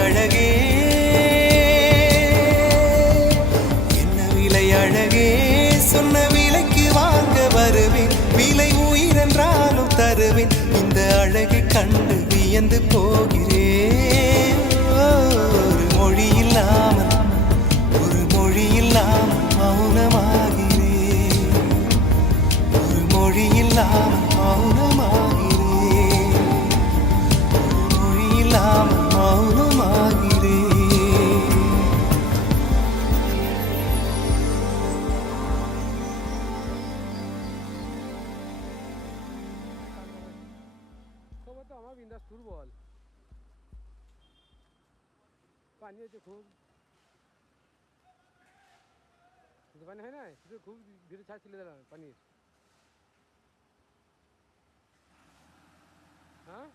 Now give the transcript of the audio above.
அழகே என்ன விலை அழகே சொன்ன விலைக்கு வாங்க வருவேன் விலை உயிரென்றாலும் தருவேன் இந்த அழகை கண்டு வியந்து போகிறேன் ஒரு மொழி இல்லாமல் மௌனமாகிறேன் ஒரு மொழி இல்லாமல் மௌனமாகிறேன் ஒரு மொழி இல்லாமல் மௌனமாகிறேன் আমার বিন্দাস দুর্বল পানি হচ্ছে খুব পানি হয় না শুধু খুব ধীরে ছাড় ছিলে দিলাম পানির হ্যাঁ